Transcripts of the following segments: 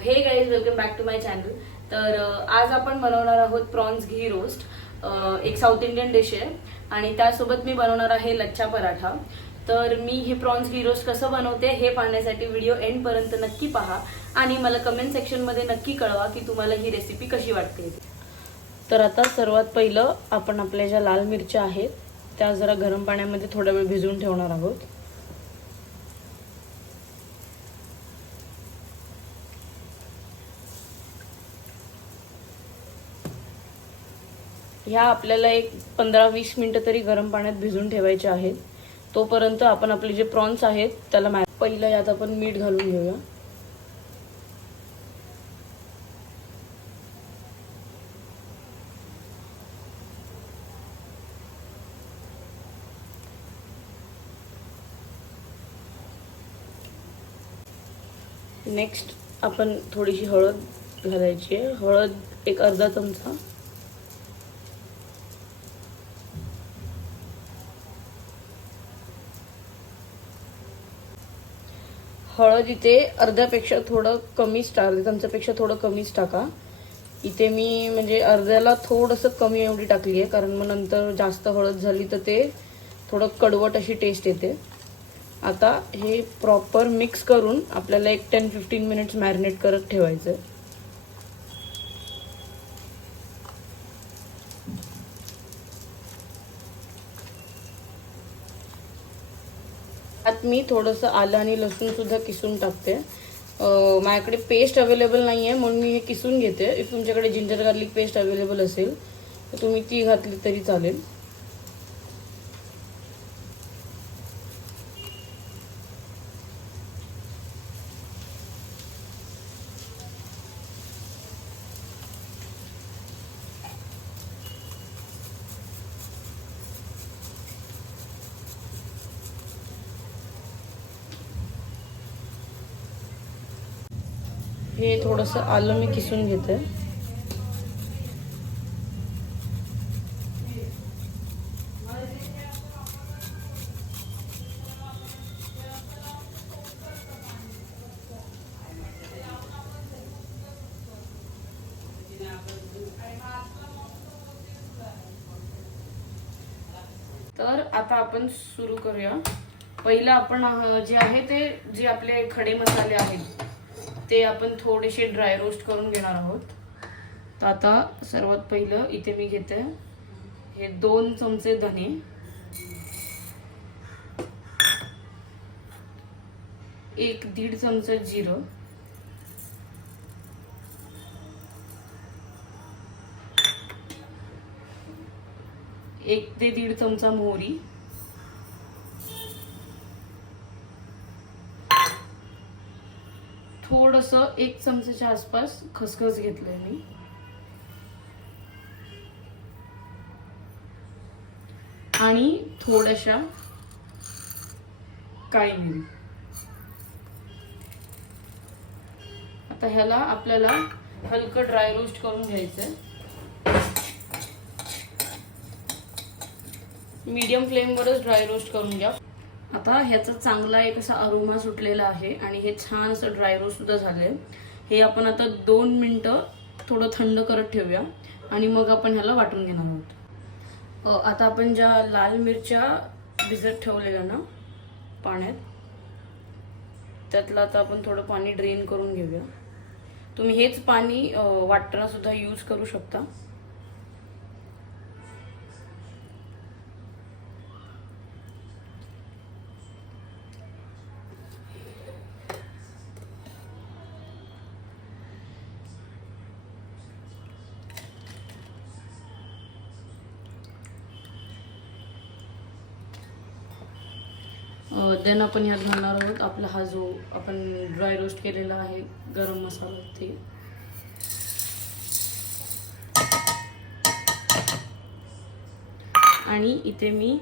हे guys, welcome back to my channel. तर आज आपण बनवणार आहोत प्रॉन्स घी रोस्ट. एक साऊथ इंडियन डिश आहे आणि त्यासोबत मी बनवणार आहे लच्छा पराठा. तर मी हे प्रॉन्स घी रोस्ट कसं बनवते हे पाहण्यासाठी व्हिडिओ एंड पर्यंत नक्की पहा आणि मला कमेंट सेक्शन मध्ये नक्की कळवा की तुम्हाला ही रेसिपी कशी वाटते. तर आता सर्वात पहिलं आपण आपल्या ज्या लाल मिरच्या आहेत त्या जरा गरम पाण्यामध्ये थोडा वेळ भिजवून ठेवणार आहोत. ह्या आपल्याला एक 15-20 मिनिटं तरी गरम पाण्यात भिजून ठेवायचे आहेत. तोपर्यंत आपण आपले जे प्रॉन्स आहेत त्याला पहिलं यात आपण मीठ घालून घेऊया. नेक्स्ट आपण थोडीशी हळद घालायची आहे. हळद एक अर्धा चमचा. हळद इथे अर्ध्यापेक्षा थोडं कमीच अर्ध्या चमच्यापेक्षा थोडं कमीच टाका. इथे मी म्हणजे अर्ध्याला थोडंसं कमी एवढी टाकली आहे, कारण मग नंतर जास्त हळद झाली तर ते थोडं कडवट अशी टेस्ट येते. आता हे प्रॉपर मिक्स करून आपल्याला एक 10-15 मिनिट्स मॅरिनेट करत ठेवायचं. त्यात मी थोडंसं आलं आणि लसूण सुद्धा किसून टाकते. माझ्याकडे पेस्ट अवेलेबल नाही आहे म्हणून मी हे किसून घेते. इफ तुमच्याकडे जिंजर गार्लिक पेस्ट अवेलेबल असेल तर तुम्ही ती घातली तरी चालेल. हे थोडंसं आलं मी किसून घेते. तर आता आपण सुरू करूया. पहिलं आपण जे आहे ते जे आपले खडे मसाले आहेत ते आपण थोडेसे ड्राय रोस्ट करून घेणार आहोत. तर आता सर्वात पहिलं इथे मी घेते हे 2 चमचे धने, 1-1.5 चमचे जिरं, 1 ते 1.5 चमचा मोहरी, थोडंसं 1 चमच्याच्या आसपास खसखस घेतलंय मी, आणि थोड्याशा काळी मिरी. आता ह्याला आपल्याला हलकं ड्राय रोस्ट करून घ्यायचंय. मीडियम फ्लेमवरच ड्राय रोस्ट करून घ्या. आता ह्याचा चांगला एक असा अरोमा सुटलेला आहे आणि हे छान असं ड्राय रोस्ट सुद्धा झालंय. हे आपण आता 2 मिनिटं थोडं थंड करत ठेवूया आणि मग आपण ह्याला वाटून घेणार आहोत. आता आपण ज्या लाल मिरच्या भिजत ठेवलेल्या ना पाण्यात, त्यातलं आता आपण थोडं पाणी ड्रेन करून घेऊया. तुम्ही हेच पाणी वाटताना सुद्धा यूज करू शकता. देन आपण ह्यात घालणार आहोत आपला हा जो आपण ड्राय रोस्ट केलेला आहे गरम मसाला ते. आणि इथे मी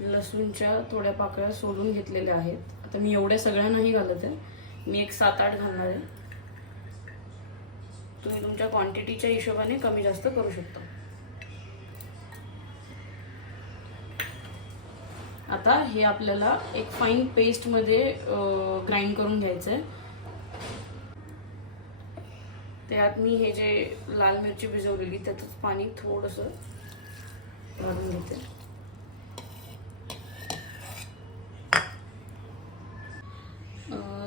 लसूणच्या थोड्या पाकळ्या सोलून घेतलेल्या आहेत. आता मी एवढ्या सगळ्या नाही घालत आहे, मी एक 7-8 घालणार आहे. तुम्ही तुमच्या क्वांटिटीच्या हिशोबाने कमी जास्त करू शकता. आता हे आपल्याला एक फाईन पेस्ट मध्ये ग्राइंड करून घ्यायचं आहे. त्यात मी हे जे लाल मिरची भिजवलेली त्यातच पाणी थोडंसं घालून घेते.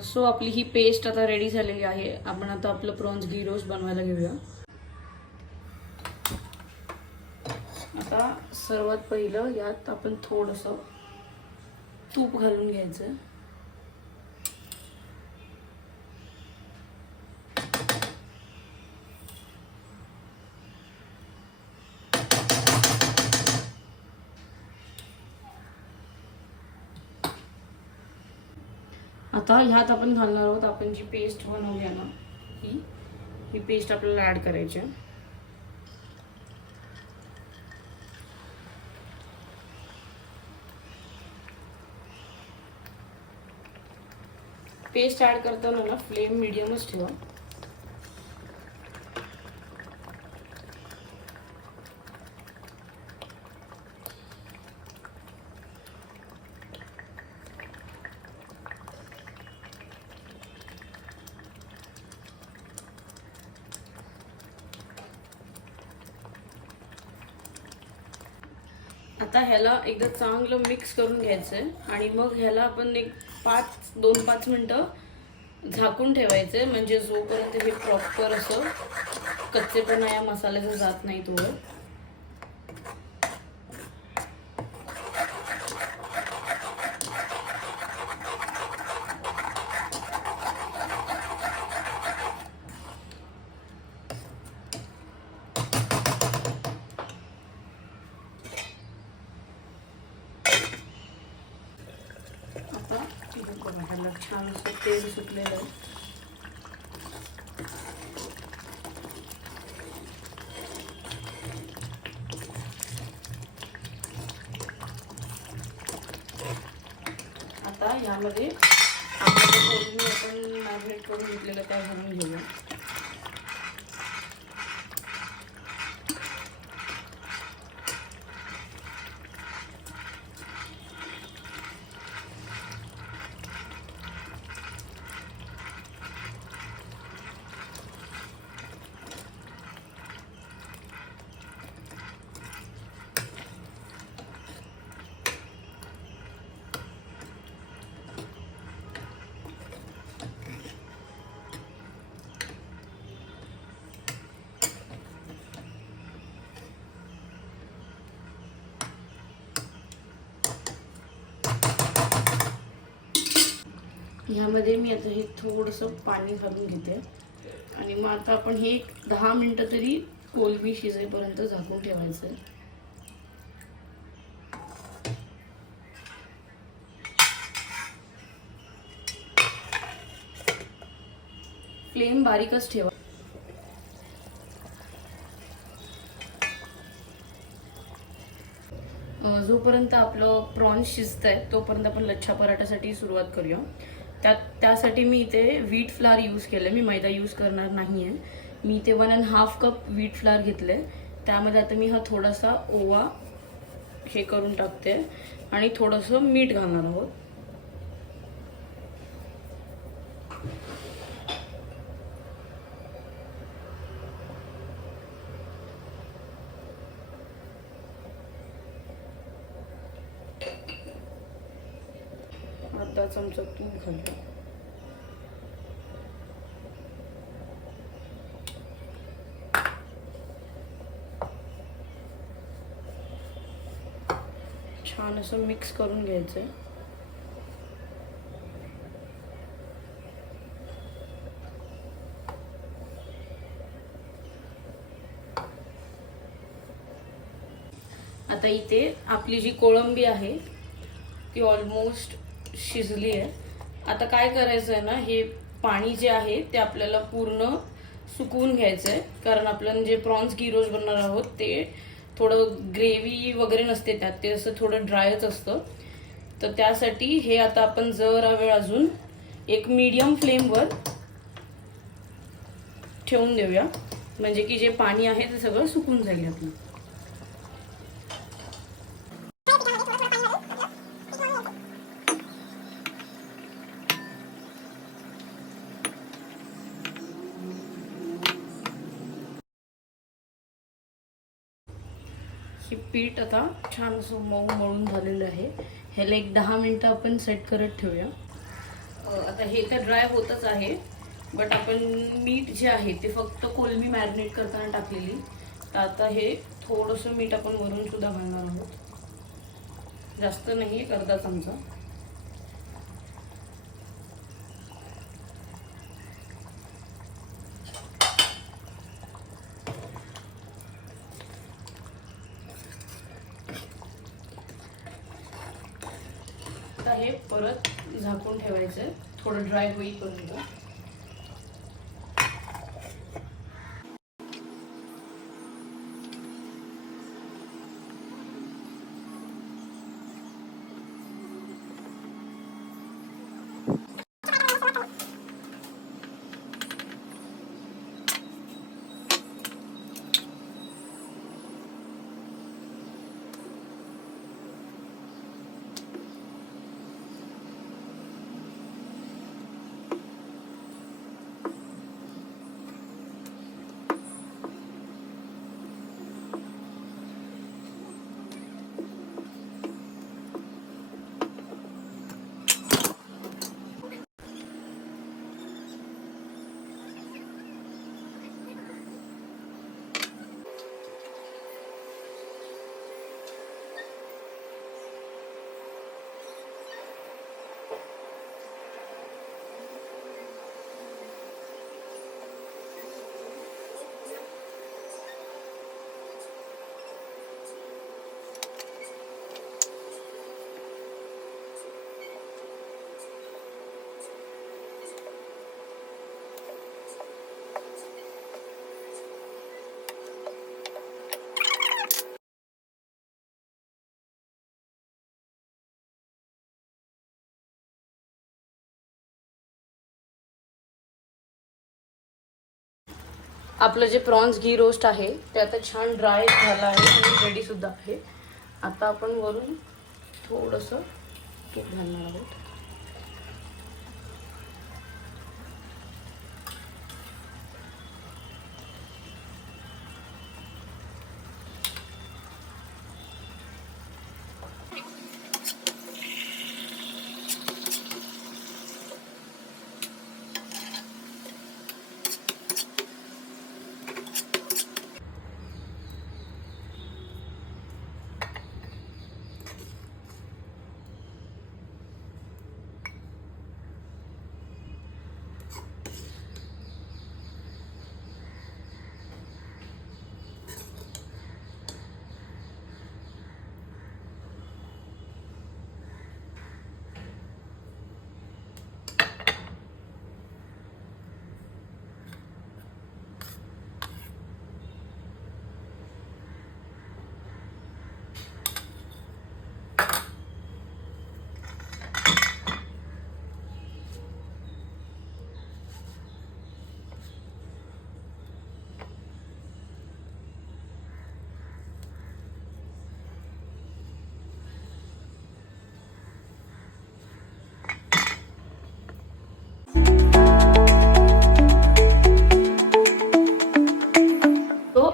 सो आपली ही पेस्ट आता रेडी झालेली आहे. आपण आता आपलं प्रॉन्स घी रोस्ट बनवायला घेऊया. आता सर्वात पहिलं यात आपण थोडंसं तूप घालून घ्यायचं. आता ह्यात आपण घालणार आहोत आपण जी पेस्ट बनवली आहे ना, ही पेस्ट आपल्याला ऍड करायची आहे. पेस्ट ऍड करताना ना फ्लेम मीडियमच ठेवा. आता ह्याला एकदा चांगलं मिक्स करून घ्यायचंय आणि मग ह्याला आपण एक 2-5 मिनिटं झाकून ठेवायचंय, म्हणजे जोपर्यंत हे प्रॉपर असं कच्चेपणा या मसाल्याचा जात नाही तोवर. ह्याला छान असं तेल सुटलेलं आहे. आता यामध्ये आपण मॅरिनेट करून घेतलेलं त्या घालून घेऊया. ह्यामध्ये मी आता हे थोडंसं पाणी घालून घेते आणि मग आता आपण हे 10 मिनिटं तरी कोलमी शिजेपर्यंत झाकून ठेवायचं आहे. फ्लेम बारीकच ठेवा. जोपर्यंत आपलं प्रॉन्स शिजत आहे तोपर्यंत आपण लच्छा पराठासाठी सुरुवात करूया. त्यासाठी मी इथे व्हीट फ्लावर यूज केलं, मी मैदा यूज करणार नाही आहे. मी इथे 1.5 कप व्हीट फ्लावर घेतले. त्यामध्ये आता मी हा थोडासा ओवा हे करून टाकते आणि थोडंसं मीठ घालणार आहोत. अर्धा चमचा तूप घालतो. छान असं मिक्स करून घ्यायचं. आता इथे आपली जी कोळंबी आहे ती ऑलमोस्ट शिजली आहे. आता काय करायचं आहे ना, हे पाणी जे आहे ते आपल्याला पूर्ण सुकवून घ्यायचं आहे, कारण आपण जे प्रॉन्स घी रोस्ट बनवणार आहोत ते थोडं ग्रेव्ही वगैरे नसते त्यात, ते असं थोडं ड्रायच असतं. तर त्यासाठी हे आता आपण जरा वेळ अजून एक मीडियम फ्लेमवर ठेवून देऊया, म्हणजे की जे पाणी आहे ते सगळं सुकून जाईल आपलं. हे पीठ आता छान असं मऊ मळून झालेलं आहे. ह्याला एक 10 मिनिटं आपण सेट करत ठेवूया. आता हे तर ड्राय होतच आहे, बट आपण मीठ जे आहे ते फक्त कोलमी मॅरिनेट करताना टाकलेली. तर आता हे थोडंसं मीठ आपण वरून सुद्धा घालणार आहोत, जास्त नाही, अर्धा चमचा. आता हे परत झाकून ठेवायचं थोडं ड्राय होईपर्यंत. आपलं जे प्रॉन्स घी रोस्ट आहे ते आता छान ड्राय झालं आहे आणि रेडी सुद्धा आहे. आता आपण वरून थोडंसं तूप घालणार आहोत.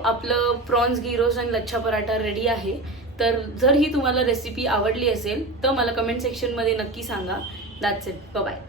आपलं प्रॉन्स घी रोस्ट आणि लच्छा पराठा रेडी आहे. तर जर ही तुम्हाला रेसिपी आवडली असेल तर मला कमेंट सेक्शनमध्ये नक्की सांगा. That's it. बाय.